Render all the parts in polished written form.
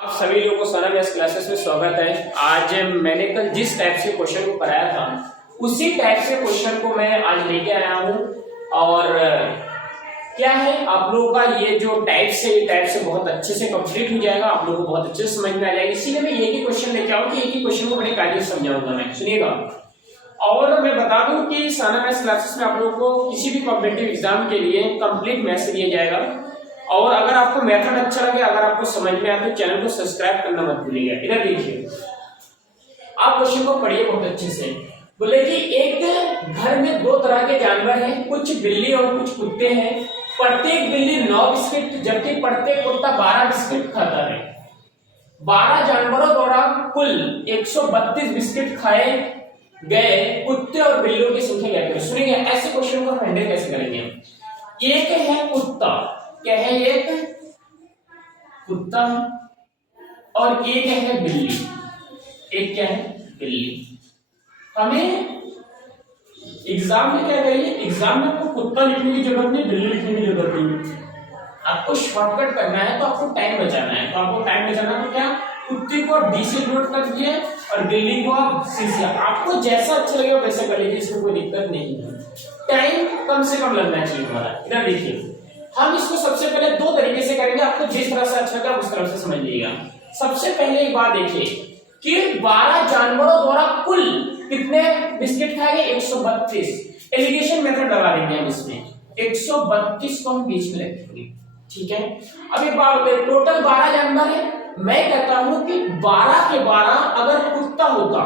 आप सभी लोगों को सोना मैथ्स क्लासेस में स्वागत है। आज मैंने कल जिस टाइप से क्वेश्चन को कराया था उसी टाइप से क्वेश्चन को मैं आज लेके आया हूँ। और क्या है, आप लोगों का ये जो टाइप से बहुत अच्छे से कंप्लीट हो जाएगा, आप लोगों को बहुत अच्छे से समझ में आ जाएगा। इसीलिए मैं एक ही क्वेश्चन लेके आऊँ कि एक ही क्वेश्चन को बड़े कायदे से समझाऊंगा मैं, सुनिएगा। और मैं बता दूं कि सोना मैथ्स क्लासेस में आप लोगों को किसी भी कॉम्पिटिटिव एग्जाम के लिए कंप्लीट मैथ्स दिया जाएगा। और अगर आपको मेथड अच्छा लगे, अगर आपको समझ में आए तो चैनल को सब्सक्राइब करना मत भूलिएगा। इधर देखिए, आप क्वेश्चन को पढ़िए बहुत अच्छे से। बोले कि एक घर में दो तरह के जानवर हैं, कुछ बिल्ली और कुछ कुत्ते हैं। प्रत्येक बिल्ली 9 बिस्किट जबकि प्रत्येक कुत्ता 12 बिस्किट खाता है। 12 जानवरों द्वारा कुल 132 बिस्किट खाए गए कुत्ते और बिल्लियों की संख्या क्या करें। सुनिए, ऐसे क्वेश्चन को हैंडल कैसे करेंगे हम। एक है कुत्ता, क्या है, एक कुत्ता और एक है बिल्ली, एक क्या है, बिल्ली। हमें एग्जाम में क्या करिए, एग्जाम में आपको कुत्ता लिखने की जरूरत नहीं, बिल्ली लिखने की जरूरत नहीं। आपको शॉर्टकट करना है तो आपको टाइम बचाना है। तो आपको टाइम बचाना तो क्या, कुत्ते को आप डी से नोट कर दिए और बिल्ली को आप सी से। आपको जैसा अच्छा लगेगा वैसे कर लीजिए, इसमें कोई दिक्कत नहीं है। टाइम कम से कम लगना चाहिए हमारा। इधर देखिए, हम इसको सबसे पहले दो तरीके से करेंगे, आपको जिस तरह से अच्छा लगा उस तरह से समझ लीजिएगा। सबसे पहले एक बात देखिए कि 12 जानवरों द्वारा कुल कितने बिस्किट खाए गए, 132। एलिगेशन मेथड लगा देंगे हम इसमें, 132 को हम बीच में रखेंगे, ठीक है। अब एक बात होती है, टोटल 12 जानवर है। मैं कहता हूं कि 12 के 12 अगर कुत्ता होता,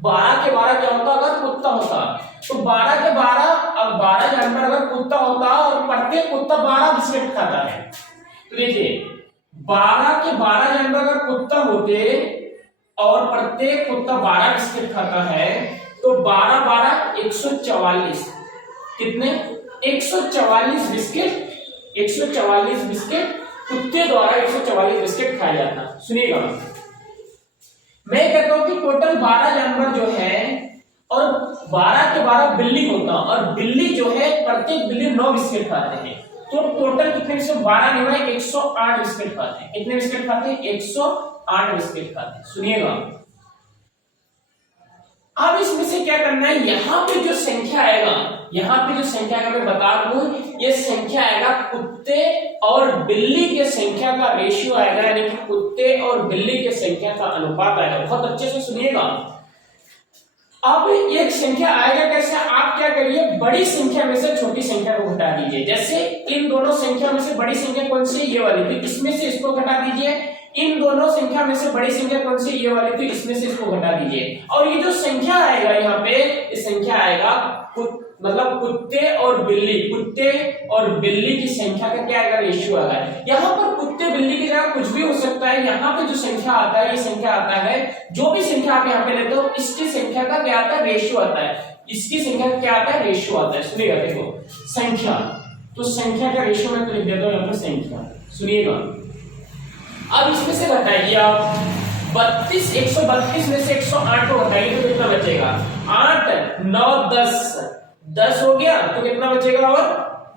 12 के 12 क्या होता अगर कुत्ता होता, तो 12 के 12 अब 12 जानवर अगर कुत्ता होता और प्रत्येक कुत्ता 12 बिस्किट खाता है, तो देखिए 12 के 12 जानवर अगर कुत्ता होते और प्रत्येक कुत्ता 12 बिस्किट खाता है, तो 12 12 144। कितने, 144 बिस्किट, 144 बिस्किट कुत्ते द्वारा 144 बिस्किट खाया जाता। सुनिएगा, मैं कहता हूं कि टोटल 12 जानवर जो है और 12 के 12 बिल्ली होता और बिल्ली जो है प्रत्येक बिल्ली 9 बिस्किट खाते हैं, तो टोटल कितने बिस्किट, 12 नहीं भाई 108 बिस्किट खाते हैं। कितने बिस्किट खाते हैं, 108 बिस्किट खाते हैं। सुनिएगा, अब इसमें से क्या करना है, यहां पे जो संख्या आएगा, यहां पे जो संख्या आएगा मैं बता दूं, ये संख्या आएगा कुत्ते और बिल्ली के संख्या का रेशियो आएगा, यानी कि कुत्ते और बिल्ली के संख्या का अनुपात आएगा। बहुत अच्छे से सुनिएगा। अब एक संख्या आएगा कैसे, आप क्या करिए, बड़ी संख्या में से छोटी संख्या को घटा दीजिए। जैसे इन दोनों संख्या में से बड़ी संख्या कौन सी, ये वाली, तो इसमें से इसको घटा दीजिए। इन दोनों संख्या में से बड़ी संख्या कौन सी, ये वाली, तो इसमें से इसको घटा दीजिए। और ये जो संख्या आएगा यहाँ पे, ये संख्या आएगा मतलब कुत्ते और बिल्ली, कुत्ते और बिल्ली की संख्या का क्या आएगा, रेशियो आएगा। यहाँ पर कुत्ते बिल्ली की जगह कुछ भी हो सकता है। यहाँ पे जो संख्या आता है, ये संख्या आता है, जो भी संख्या आप यहाँ पे लेते हो इसकी संख्या का क्या आता है, रेशियो आता है। इसकी संख्या का क्या आता है, रेशियो आता है। सुनिएगा, देखो संख्या, तो संख्या का रेशियो मैं तो लिख देता हूँ यहाँ पर संख्या। सुनिएगा, अब इसमें से बताइए आप 132 में से 108 को घटाइए तो कितना बचेगा, 8 9 10 हो गया, तो कितना बचेगा, और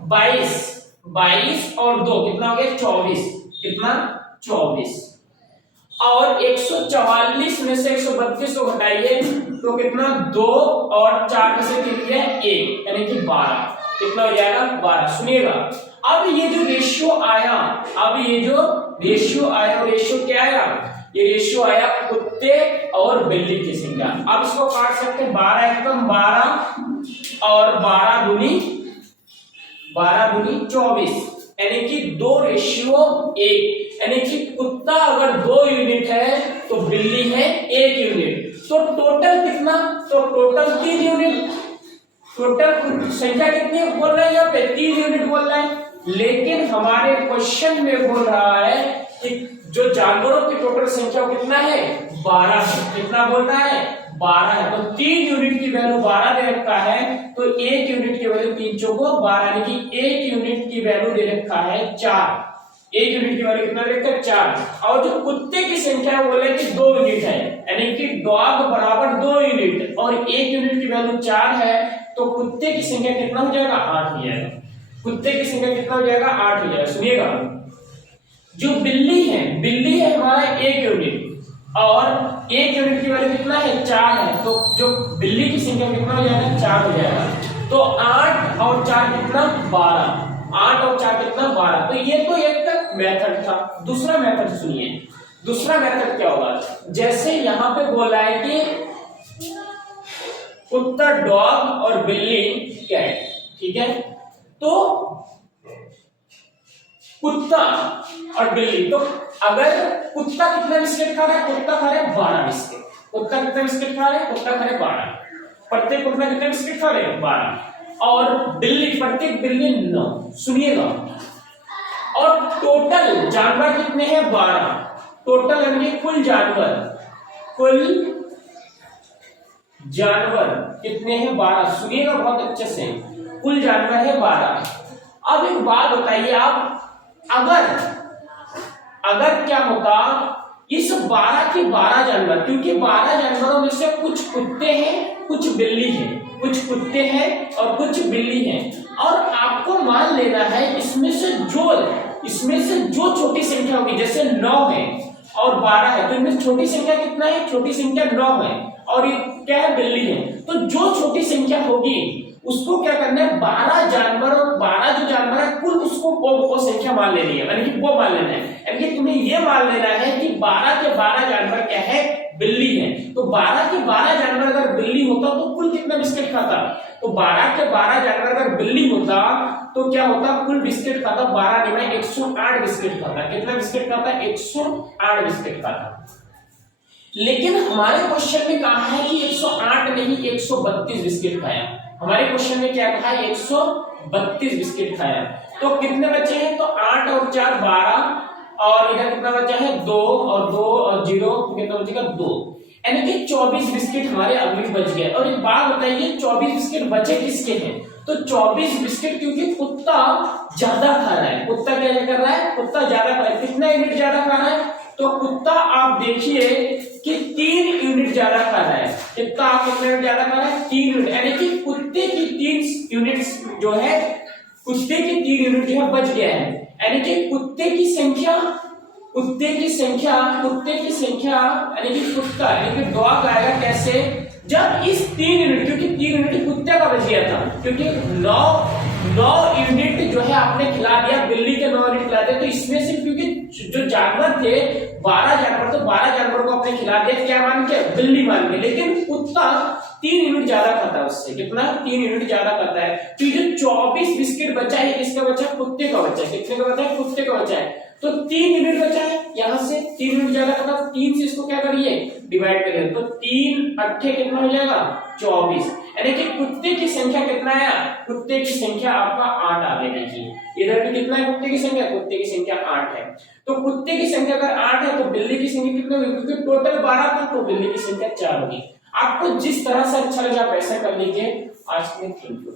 22 और 2 कितना हो गया, 24। कितना, 24। और 144 में से 132 को घटाइए तो कितना, 2 और 4 में से कितनी है, 1, यानी कि 12। कितना हो जाएगा, 12। सुनिएगा, अब ये जो रेशियो आया, अब ये जो रेशियो आया, रेशियो क्या आया, ये रेशियो आया कुत्ते और बिल्ली की संख्या। अब इसको काट सकते हैं, 12 एकम 12 और 12 दूनी 24, यानी कि 2 रेशियो 1, यानी कि कुत्ता अगर 2 यूनिट है तो बिल्ली है 1 यूनिट। तो टोटल कितना, तो टोटल 3 यूनिट। टोटल संख्या कितनी बोल रहा है, यहाँ पे 3 यूनिट बोल रहा है। लेकिन हमारे क्वेश्चन में बोल रहा है कि जो जानवरों की टोटल संख्या कितना है, 12 है। कितना बोल रहा है, 12 है। तो 3 यूनिट की वैल्यू 12 दे रखा है, तो 1 यूनिट की वैल्यू 3 चौको 12, यानी कि 1 यूनिट की वैल्यू दे रखा है 4। 1 यूनिट की वैल्यू कितना दे रखा है, 4। और जो कुत्ते की संख्या बोले कि 2 यूनिट है, यानी कि डॉग बराबर 2 यूनिट और 1 यूनिट की वैल्यू 4 है, तो कुत्ते की संख्या कितना हो जाएगा, 8 हो जाएगा। कुत्ते की संख्या कितना हो जाएगा, 8 हो जाएगा। सुनिएगा, जो बिल्ली है हमारा 1 और एक यूनिट की वैल्यू कितना है 4 है, तो जो बिल्ली की संख्या कितना हो जाएगा 4 हो जाएगा। तो 8 और 4 कितना 12, 8 और 4 कितना 12। तो ये तो एक मेथड था। दूसरा मेथड सुनिए, दूसरा मेथड क्या होगा, जैसे यहां पे बोला है कि कुत्ता डॉग और बिल्ली कैट, ठीक है, तो कुत्ता और बिल्ली, तो अगर कुत्ता कितना बिस्किट खा रहा है, कुत्ता खा रहा है 12 बिस्किट, कुत्ता कितना बिस्किट खा रहा है, कुत्ता खा रहा है 12, प्रत्येक कुत्ता कितना बिस्किट खा रहे हैं 12, और बिल्ली प्रत्येक बिल्ली 9, सुनिएगा, और टोटल जानवर कितने हैं 12, टोटल यानी कुल जानवर, कुल जानवर कितने हैं 12, सुनिएगा बहुत अच्छे से, कुल जानवर है 12। अब एक बात बताइए आप, अगर क्या होता इस 12 के 12 जानवर, क्योंकि 12 जानवरों में से कुछ कुत्ते हैं कुछ बिल्ली हैं, कुछ कुत्ते हैं और कुछ बिल्ली हैं, और आपको मान लेना है इसमें से जो छोटी संख्या होगी, जैसे 9 है और 12 है, तो इनमें छोटी संख्या कितना है, छोटी संख्या 9 है और ये क्या है बिल्ली है, तो जो छोटी संख्या होगी उसको क्या करना है 12 जानवर और 12 जो जानवर है कुल उसको वो संख्या मान लेनी है, यानी कि वो मान लेना है, यानी कि तुम्हें ये मान लेना है कि 12 के 12 जानवर क्या है बिल्ली है। तो 12 के 12 जानवर अगर बिल्ली होता तो कुल कितना बिस्किट खाता, तो 12 के 12 जानवर अगर बिल्ली होता तो क्या होता, कुल बिस्किट खाता 12 में 108 बिस्किट खाता, कितना बिस्किट खाता 108 बिस्किट खाता। लेकिन हमारे क्वेश्चन में कहा है कि 108 नहीं 132 बिस्किट खाया, हमारे क्वेश्चन में क्या कहा है 132 बिस्किट खाया, तो कितने बचे हैं, तो 8 और 4 12, और इधर कितना बचा है 2 और 2 और 0, तो कितना बचेगा 2, यानी कि 24 बिस्किट हमारे अभी बच गए। और एक बात बताइए 24 बिस्किट बचे किसके हैं, तो 24 बिस्किट क्योंकि कुत्ता ज्यादा खा रहा है, कुत्ता क्या कर रहा है, कुत्ता ज्यादा खा रहा है, कितना यूनिट ज्यादा खा रहा है, तो कुत्ता आप देखिए कि 3 यूनिट ज्यादा खा रहा है, कितना यूनिट ज्यादा खा रहा है 3 यूनिट, यानी कि कुत्ते की 3 यूनिट्स जो है, कुत्ते की 3 यूनिट जो है बच गया है, यानी कि कुत्ते की संख्या यानी कि कुत्ता यानी कि डॉग आएगा कैसे, जब इस 3 यूनिट, क्योंकि 3 यूनिट कुत्ते का बच गया था, क्योंकि 9 यूनिट जो है आपने खिला दिया, बिल्ली के 9 यूनिट खिला दिया, तो इसमें से क्योंकि जो जानवर थे 12 जानवर, तो 12 जानवर को आपने खिला दिया क्या मान के, बिल्ली मान के, लेकिन कुत्ता 3 यूनिट ज्यादा खाता है उससे, कितना 3 यूनिट ज्यादा खाता है, तो जो 24 बिस्किट बचा है किसका बचा है, कुत्ते का बचा है, कितने का बचा है, कुत्ते का बचा है, तो 3 यूनिट बचा है, यहां से 3 यूनिट ज्यादा खाता, 3 से इसको क्या करिए डिवाइड करिए, तो 3 अट्ठे कितना हो जाएगा 24, यानी कि कुत्ते की संख्या कितना है, कुत्ते की संख्या आपका 8 आ गई देखिए, इधर भी कितना है कुत्ते की संख्या, कुत्ते की संख्या 8 है, तो कुत्ते की संख्या अगर 8 है तो बिल्ली की संख्या कितनी होगी, क्योंकि टोटल 12 था तो बिल्ली की संख्या 4 होगी। आपको जिस तरह से अच्छा लगा आप ऐसा कर लीजिए। आज के लिए थैंक यू।